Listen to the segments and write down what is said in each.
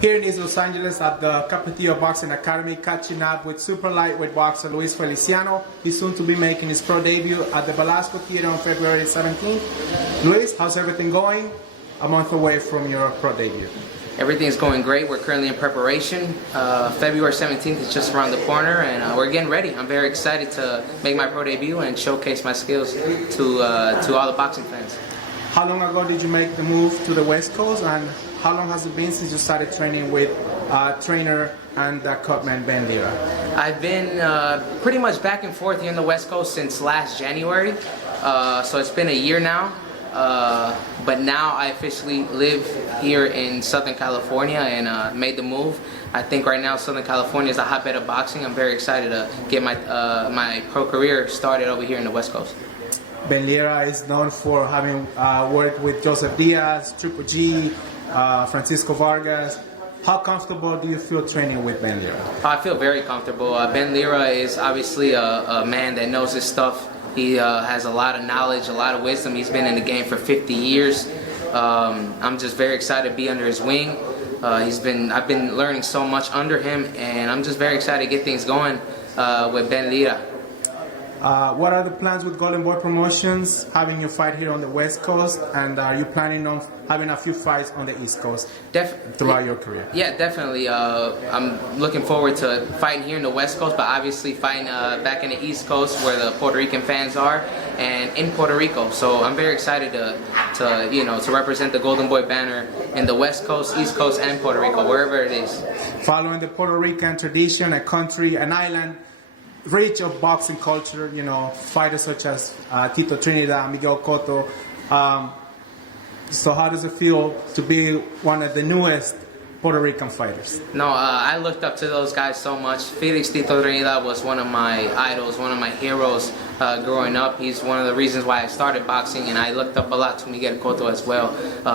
Here in East Los Angeles at the Capetillo Boxing Academy, catching up with super lightweight boxer Luis Feliciano. He's soon to be making his pro debut at the Velasco Theater on February 17th. Luis, how's everything going? A month away from your pro debut. Everything's going great. We're currently in preparation. February 17th is just around the corner, and we're getting ready. I'm very excited to make my pro debut and showcase my skills to all the boxing fans. How long ago did you make the move to the West Coast, and how long has it been since you started training with trainer and cutman Ben Lira? I've been pretty much back and forth here in the West Coast since last January, so it's been a year now. But now I officially live here in Southern California and made the move. I think right now Southern California is a hotbed of boxing. I'm very excited to get my pro career started over here in the West Coast. Ben Lira is known for having worked with Joseph Diaz, Triple G, Francisco Vargas. How comfortable do you feel training with Ben Lira? I feel very comfortable. Ben Lira is obviously a man that knows his stuff. He has a lot of knowledge, a lot of wisdom. He's been in the game for 50 years. I'm just very excited to be under his wing. I've been learning so much under him, and I'm just very excited to get things going with Ben Lira. What are the plans with Golden Boy Promotions, having you fight here on the West Coast, and are you planning on having a few fights on the East Coast throughout your career? Yeah, definitely. I'm looking forward to fighting here in the West Coast, but obviously fighting back in the East Coast where the Puerto Rican fans are, and in Puerto Rico. So I'm very excited to represent the Golden Boy banner in the West Coast, East Coast, and Puerto Rico, wherever it is. Following the Puerto Rican tradition, a country, an island rich of boxing culture, fighters such as Tito Trinidad, Miguel Cotto. So how does it feel to be one of the newest Puerto Rican fighters? No, I looked up to those guys so much. Felix Tito Trinidad was one of my idols, one of my heroes growing up. He's one of the reasons why I started boxing, and I looked up a lot to Miguel Cotto as well.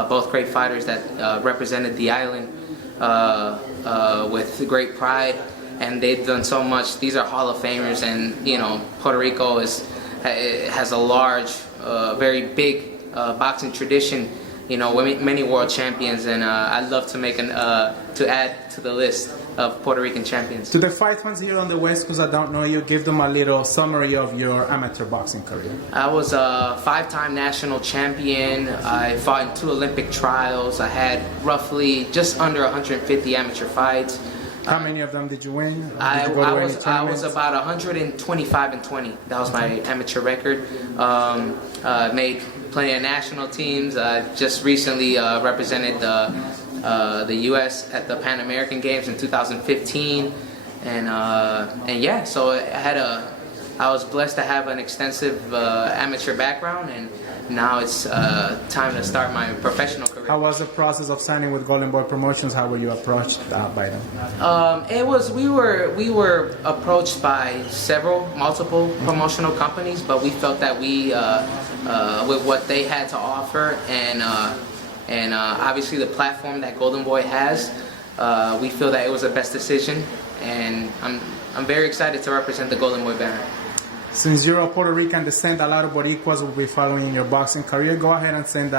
Both great fighters that represented the island with great pride. And they've done so much. These are Hall of Famers, and Puerto Rico has a large, very big boxing tradition. Many world champions, and I'd love to to add to the list of Puerto Rican champions. To the fight fans here on the West Coast, I don't know you, give them a little summary of your amateur boxing career. I was a 5-time national champion. I fought in 2 Olympic trials. I had roughly just under 150 amateur fights. How many of them did you win? I was about 125-20. That was my amateur record. Made plenty of national teams. Just recently represented the U.S. at the Pan American Games in 2015, and yeah. So I was blessed to have an extensive amateur background, and now it's time to start my professional career. How was the process of signing with Golden Boy Promotions? How were you approached by them? We were approached by multiple promotional companies, but we felt that with what they had to offer and obviously the platform that Golden Boy has, we feel that it was the best decision, and I'm very excited to represent the Golden Boy banner. Since you're of Puerto Rican descent, a lot of Boricuas will be following your boxing career. Go ahead and say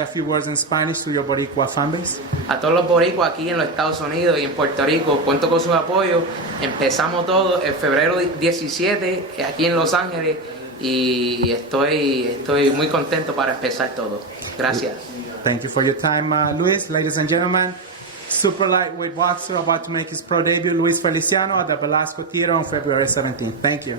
a few words in Spanish to your Boricua fanbase. A todos los Boricuas aquí en los Estados Unidos y en Puerto Rico, cuento con su apoyo. Empezamos todo en febrero 17 aquí en Los Ángeles y estoy muy contento para empezar todo. Gracias. Thank you for your time, Luis. Ladies and gentlemen, super lightweight boxer about to make his pro debut, Luis Feliciano at the Velasco Theater on February 17th. Thank you.